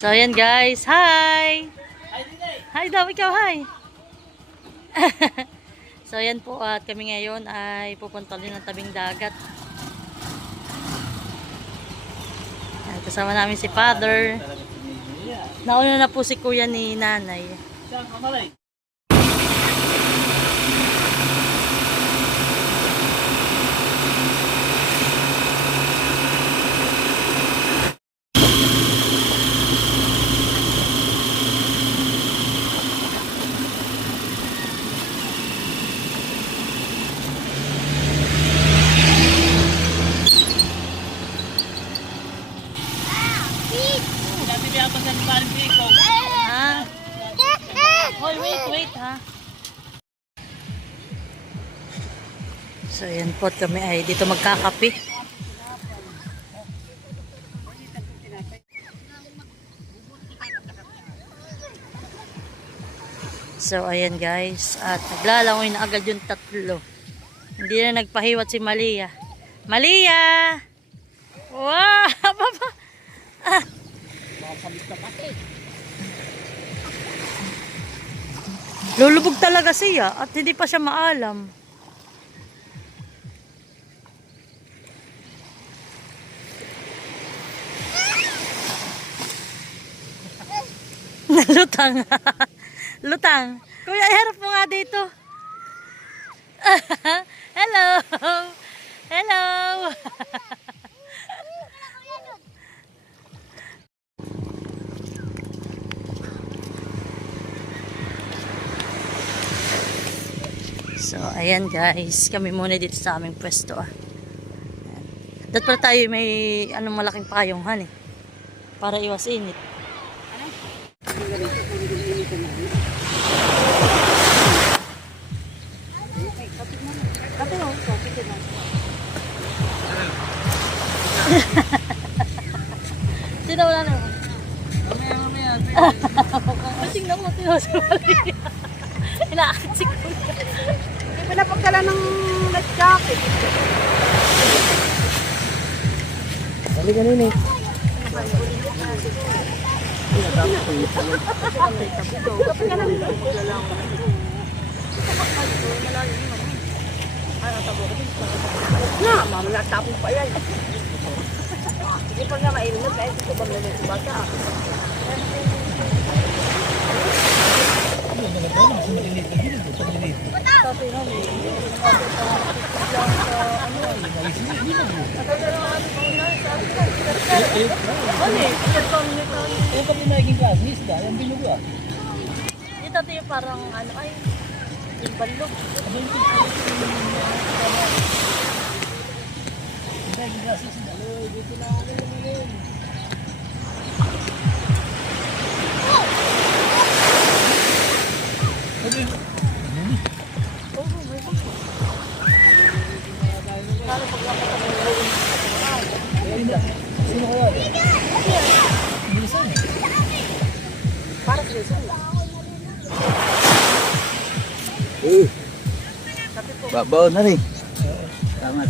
So, ayan guys. Hi! Hi daw, ikaw, hi! So, ayan po at kami ngayon ay pupunta din ng tabing dagat. Ayan, kasama namin si Father. Nauna na po si Kuya ni Nanay. Ha? Hoy, wait ha. So, ayan po kami ay dito magkakape. So, ayan guys. At naglalangoy na agad yung tatlo. Hindi na nagpahiwat si Malia. Malia! Wow! Baba! Ah! Lulubog talaga siya at hindi pa siya maalam. Lutang. Lutang. Kuya, iharap mo nga dito. Hello. Hello. So, ayan guys. Kami muna dito sa aming pwesto. Dapat pala tayo may anong malaking payonghan eh. Para iwas init. Sino wala naman? Mamaya. Tingnan mo, tinusumali. Inaakit si Kuya. Hindi pa napagdala ng life jacket. Sabi kanina eh. Na, mamaya tapong pa yan. Sige pa nga mainit, kahit ito bang nalit sa bata. Yung kami naging klase, isda, yung binugo ah. Dito tayo parang ano ay yung balog. Naging klase, isda. Dito na ako ngayon. Sino ko yan? Bilisan eh. Para sa lisan lang. Babaw na rin. Tama.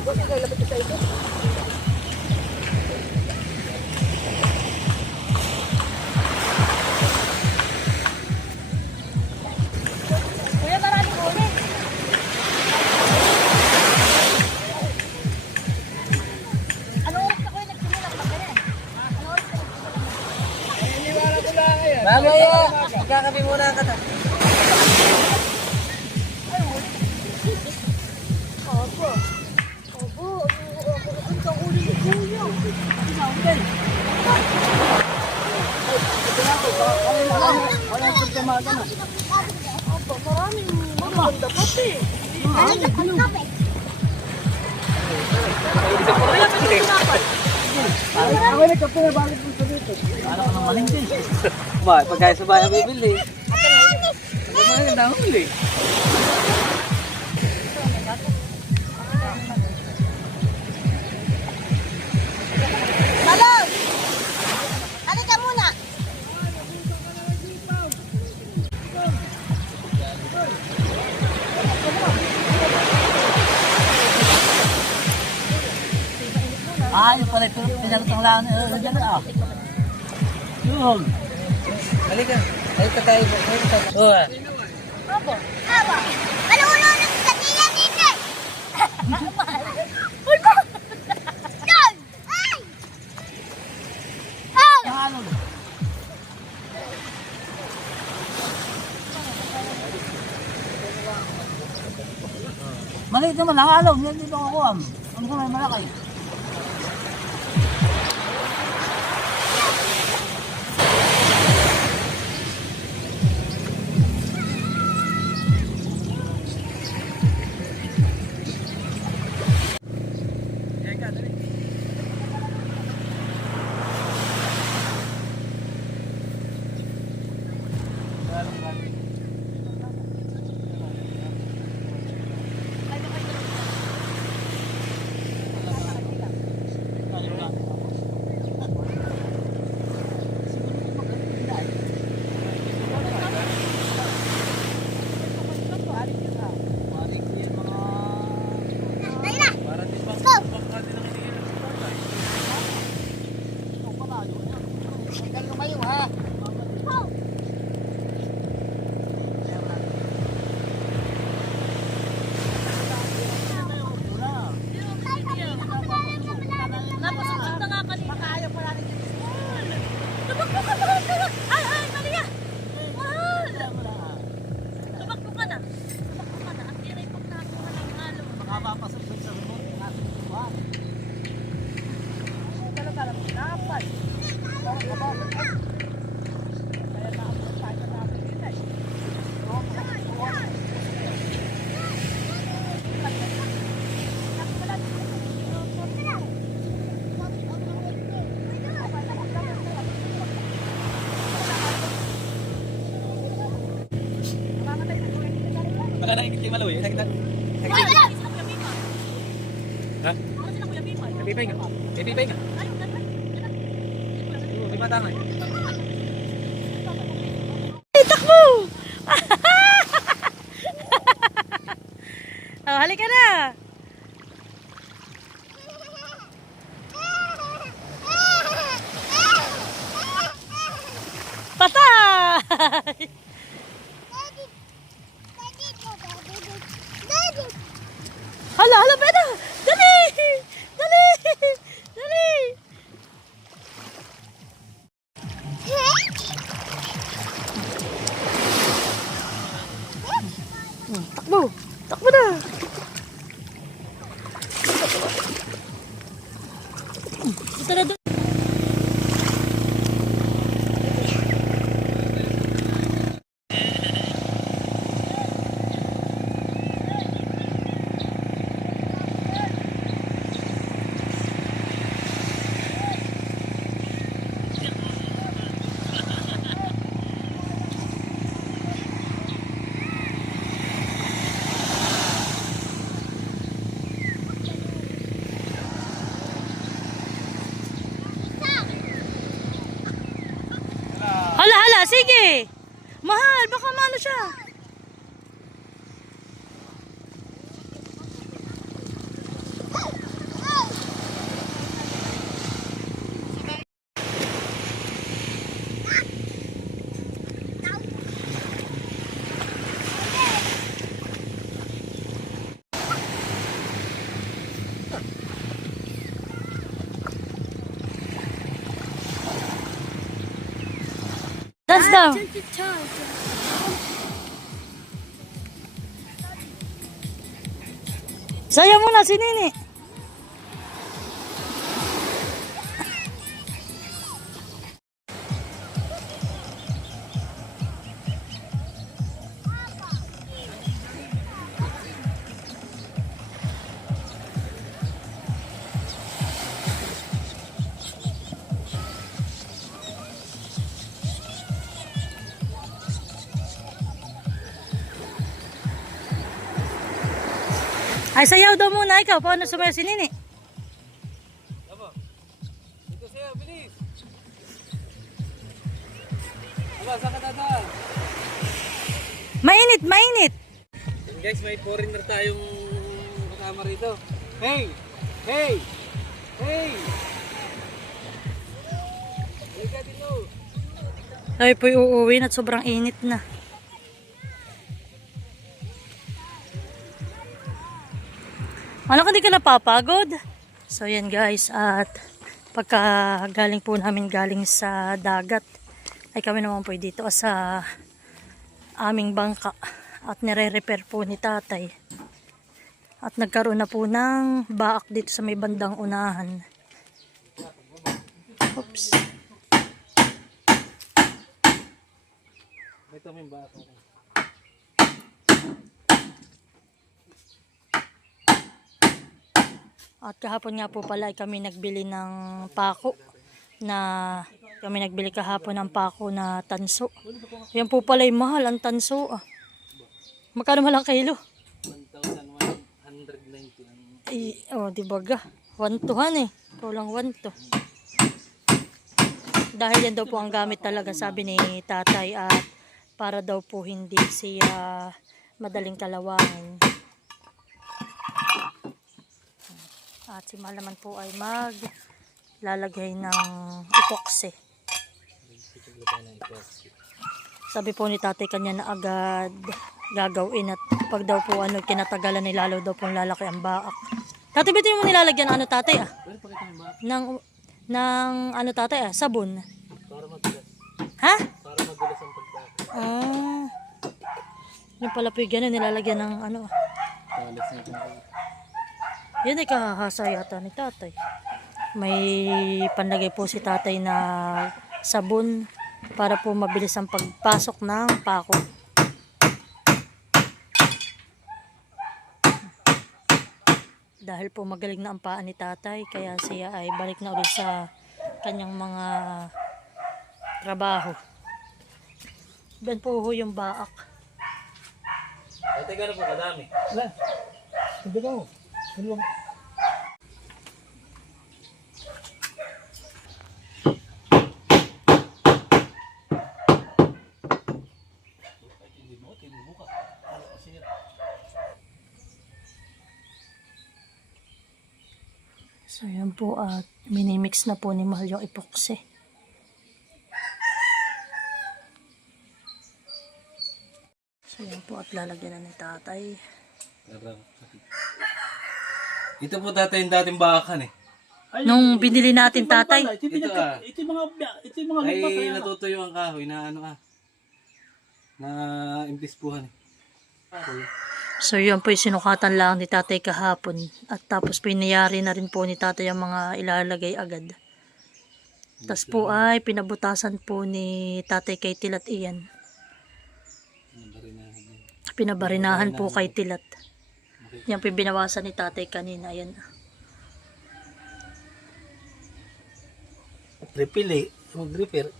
Bakit kayo lapit sa ito? Kuya, maraming huli. Anong oras na kuya nagsimulang magkaroon? Anong oras na nagsimulang? Mamaya! Magkakapi muna ka ta. Opo. Ang uli ni Kuya. Walang pagkamaga na. Opo, maraming maganda pati. Ako nagkape na bakit mo sa dito? Para ka nang malindi. Ba, pagkaya sa bayan bibili. Ano maganda ang huli? Balong! Halika muna! pinalutang lang. Diyan na ah. Yun. Halika. Halika tayo. Oo ah. Opo. Aba. Ano ulo ng katiya dito? Ulo. Doon. Ay. Oh. Ano? Maliit naman ang alaw. Hindi ito ako am. Ano ko may malaki? Baka nakikita yung maloy. Nakikita. Ha? Pipipay nga. Pipipay nga. May mata nga. Ay, takbo! Oh, halika na! Patay! Hala, hala, pwede! Dali! Dali! Dali! Takbo! Takbo na! Ito na doon. Hala, hala, sige. Mahal, baka maano siya. Dance daw. Saya muna si Nini. Ay, sayaw daw muna ikaw. Paano sumayaw si Nini? Aba. Dito siya, bilis. Aba, saan ka dadaan? Mainit, mainit. Guys, may foreigner tayong kasama rito. Hey! Hey! Hey! Tayo po'y uuwi at sobrang init na. Ano ka di ka napapagod? So yan guys, at pagka galing po namin galing sa dagat, ay kami naman po dito sa aming bangka at nire-repair po ni tatay. At nagkaroon na po ng baak dito sa may bandang unahan. Oops. Ito may baak. At kahapon nga po pala ay kami nagbili ng pako na kami nagbili kahapon ng pako na tanso. Yan po pala ay mahal ang tanso. Magkano malang kilo? 1,190 ang... Ay, oh, di ba ga? 1,200 eh. Kulang 1,2. Dahil yan daw po ang gamit talaga sabi ni tatay at para daw po hindi siya madaling kalawangin. At si Malaman po ay maglalagay ng epoxy. Sabi po ni tatay kanya na agad gagawin at pag daw po kinatagalan ni lalo daw pong lalaki ang baak. Tatay, bito mo nilalagyan ano tatay ng ano tatay sabon. Para madulas. Ha? Para madulas ang pagbaak. Yung pala po yung gano'n nilalagyan ng ano. Talas na ito. Yan ay kahahasa yata ni tatay. May panlagay po si tatay na sabon para po mabilis ang pagpasok ng pako. Dahil po magaling na ang paa ni tatay, kaya siya ay balik na ulit sa kanyang mga trabaho. Ben po yung baak. Ay, teka na po, kadami. Wala. Hindi ka mo. Dalawang. So yan po at minimix na po ni Mahal yung epoxy. So yan po at lalagyan na ni tatay. Ito po tatay yung dating bakakan eh. Nung binili natin tatay, Ito Ito yung mga ay natutuyo ang kahoy na ano na impispuhan eh. so yun po yung sinukatan lang ni tatay kahapon. At tapos pinayari na rin po ni tatay ang mga ilalagay agad. Tapos po ay pinabutasan po ni tatay kay Tilat iyan. Pinabarinahan po kay Tilat. Yan po yung binawasan ni tatay kanina. Ayan. Repili, mag-repair.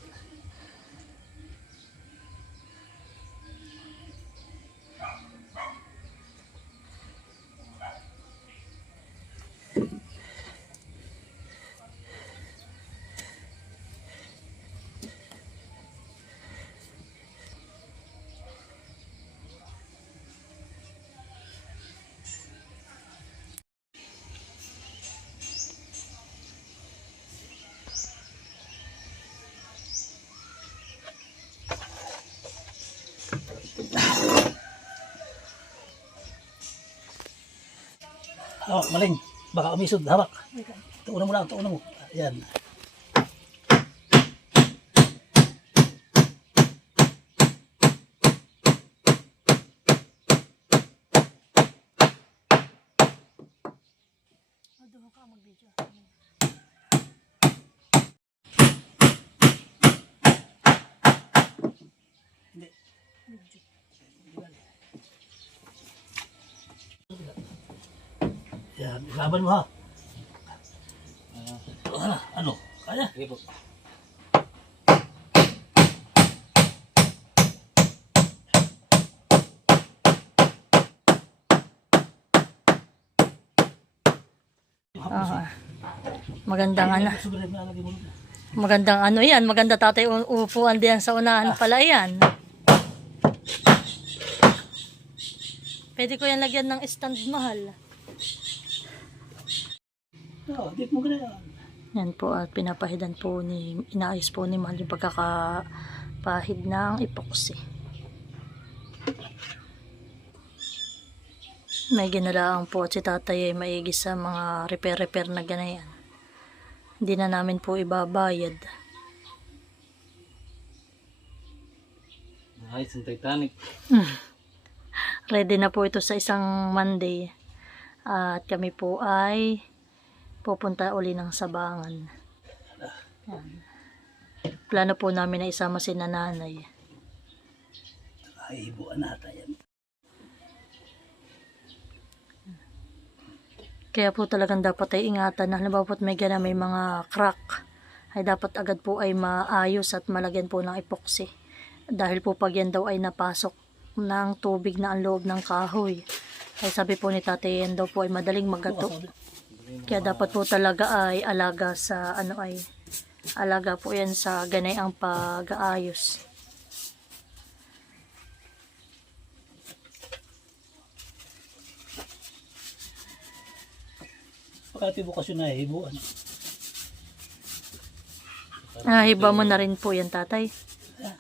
Oh, maling. Baka umisod. Hawak. Tuunan mo lang. Tuunan mo. Ayan. Yan, ilaban mo ha. Ano? Kaya? Sige po. Magandang ano. Magandang ano yan. Maganda tatay upuan diyan sa unahan pala yan. Pwede ko yan lagyan ng stand Mahal. Oo, dito mo ganyan. Yan po at pinapahidan po inaayos po ni Mahal yung pahid ng epoxy. May ginalaang po at si tatay ay maigi sa mga repair na ganayan. Hindi na namin po ibabayad. Ayos ang Titanic. Ready na po ito sa isang Monday. At kami po ay pupunta uli ng Sabangan. Yan. Plano po namin na isama si nanay. Ay, buwan nata yan. Kaya po talagang dapat ay ingatan na halimbawa po may gana may mga crack ay dapat agad po ay maayos at malagyan po ng epoxy. Dahil po pag yan daw ay napasok ng tubig na ang loob ng kahoy. Ay sabi po ni tatay yan daw po ay madaling magato. Kaya dapat po talaga ay alaga sa alaga po yan sa ganay ang pag-aayos. Pagkati bukas yun na hibuan. Hiba mo na rin po yan tatay.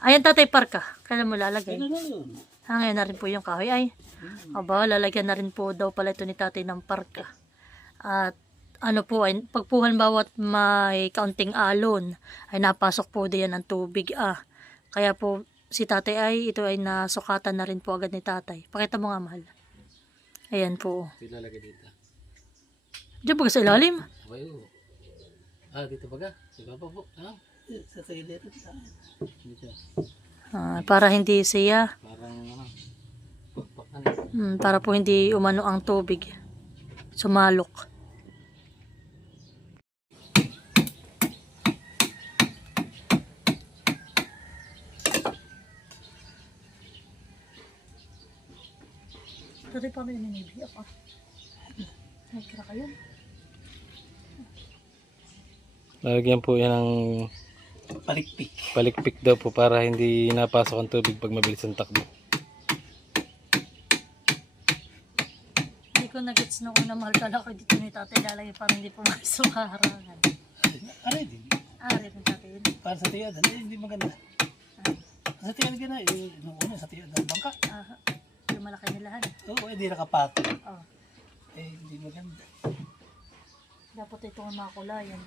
Ayan tatay parka. Kailan mo lalagay? Ano na yun? Ngayon na rin po yung kahoy ay. Aba, lalagyan na rin po daw pala ito ni tatay ng parka. At ano po ay pagpuhan bawat may kaunting alon ay napasok po diyan ang tubig Kaya po si tatay ay ito ay nasukatan na rin po agad ni tatay. Pakita mo nga mahal. Ayan po. Ilalagay dito. Diyan po sa ilalim. Okay, dito baga? Diba po? Sa gilid. Dito. Para hindi siya Parang pagpakan. para po hindi umano ang tubig. Sumalok. Tatay paano yun ninibiyak Nagkira kayo? Lalagyan po yan ng palikpik. Palikpik daw po para hindi napasok ang tubig pag mabilis ang takbo. Hindi ko nag-gets nung una mahal kala ko dito ni tatay lalagay para hindi pumasok harangan. Aray din. Rin ng tatay yun. Para sa tiyadan, hindi maganda. Sa tiyadan ka na, nung una sa tiyadan, bangka. Yung malaki nilahan. Oo, hindi nakapato. Hindi maganda. Dapat ito ang makulayan.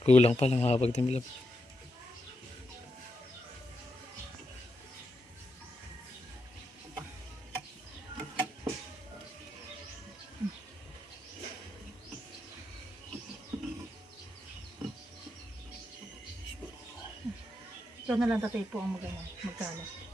Kulang pa lang kapag timlap. Ikaw na lang tatay po ang magkalat.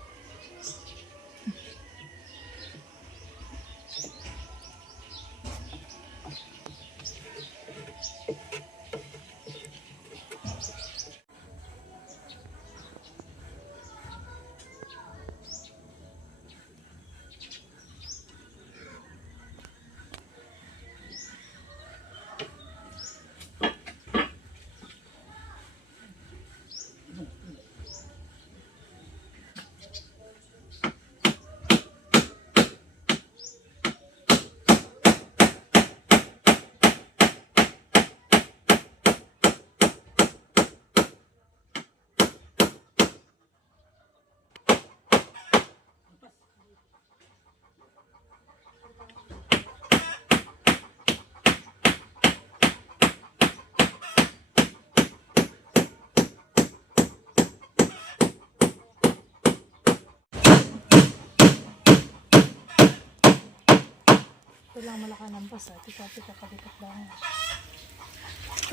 Kailangan malaki ng basa. Tika-tika kabitak lang.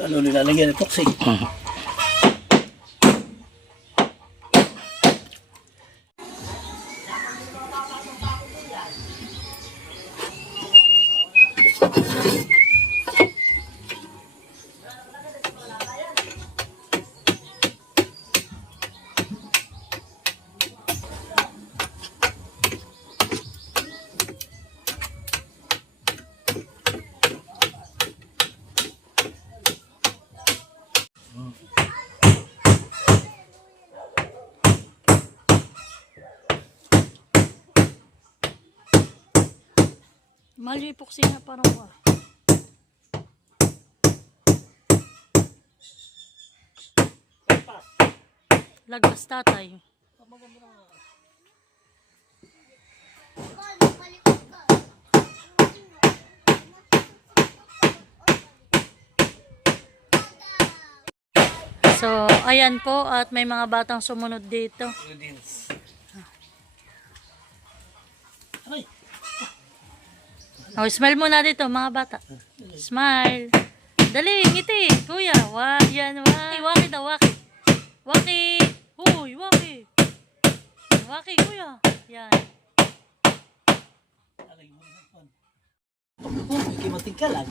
Ano nilalagyan ng epoxy? Mahal yung epoxy na parang lagpas tatay. So, ayan po at may mga batang sumunod dito. Oh, smile muna dito mga bata. Smile. Dali, ngiti. Kuya, yan, waki daw, waki. Waki. Huy, waki. Waki, kuya. Yan. Kimating ka lang.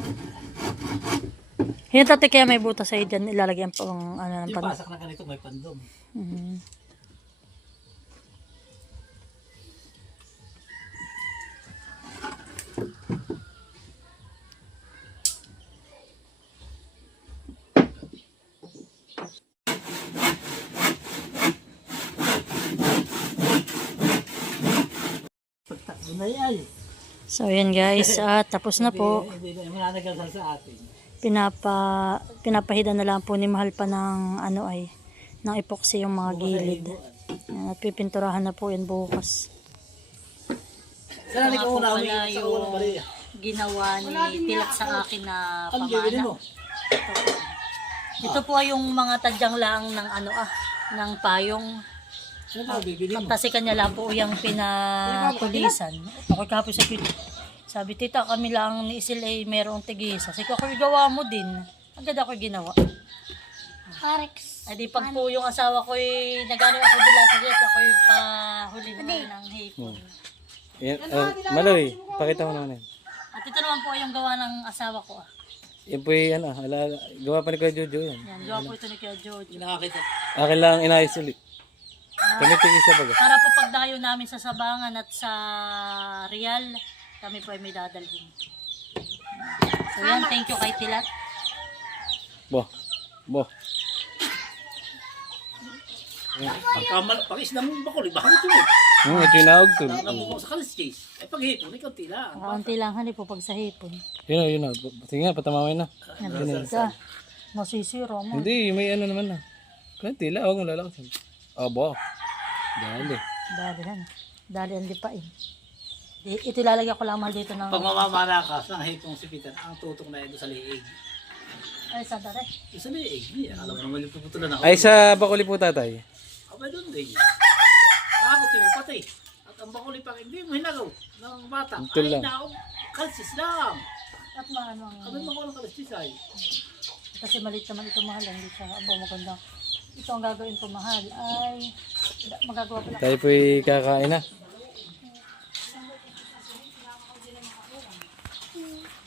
Yung tati kaya may butas sa'yo dyan, ilalagyan pa ang ano ng Yung pan. pasak na ganito may pandom. Mhm. Pagtakbo na yan. So, yan guys. Tapos na po. Hindi na mananagal sa atin. Pinapahida na lang po ni Mahal pa ng ano ay ng epoxy yung mga gilid. Yan, at pipinturahan na po yan bukas. Sana ko una Wala sa ulo bali. ginawa ni Tilat sa akin na Ang bibili pamana. mo. Ito po ay yung mga tadyang lang ng ano ng payong. Ano ba bibili mo? Kasi kanya lang po yung pinatulisan. Ako kahapon sa kit. Sabi, tita, kami lang ni Isil ay merong tigisa. Sabi ko, ako igawa mo din. Agad ako ginawa. Parex. Ay di pag po yung asawa ko ay nagano ako dila sa jet, ako yung pahuli ng hipon. Yan, Maloy, pakita mo naman yan. At ito naman po yung gawa ng asawa ko. Yan po yung gawa pa ni Kuya Jojo yan. Yan, gawa po ito ni Kuya George. Nakakita. Akin lang inayos ulit. Kami tigil sa baga. Para po pagdayo namin sa Sabangan at sa Real, kami po ay may dadalhin. So yan, thank you kay Tilat. Bo. Pag-isla mo bakul, bakit ito eh? Ito yung naog to. Alam mo sa kaliskis. Ay paghihipon, ikaw tila. Kaunti lang hani po pag sa hipon. Yun na. Sige nga, patamamay na. Nandito ka. Masisiro mo. Hindi, may ano naman na. Kunti lang, huwag mo lalakasan. Abo. Dali. Dali ang lipain. Ito ilalagay ko lang Mahal dito ng... Pag mamamalakas ng hipong sipitan, ang tutok na ito sa liig. Ay, saan dati? Yung sa liig, niya. Alam mo naman yung puputulan ako. Ay, sa bakuli po tatay. Abay doon din. Kakakot yung patay. At ang bakuli pa, hindi mo hinagaw ng bata. Ito Ay, lang. naong kalsis lang. At maano ang... Abay mo ko ng kalsis ay. Kasi maliit naman ito Mahal. Hindi siya maganda. Ito ang gagawin ko Mahal ay... Magagawa ko lang. Tayo po kakain na.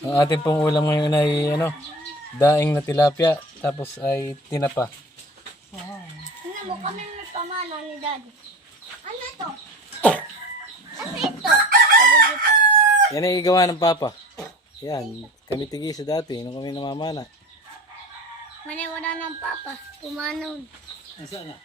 Ang ating pong ulam ngayon ay daing na tilapia, tapos ay tinapa. Wow. Ano mo kami may pamana ni Daddy? Ano ito? Ano ito? Yan ay gawa ng papa. Yan, kami tigisa dati, nung kami namamana. Maniwala ng papa. Pumanaw. Nasaan na?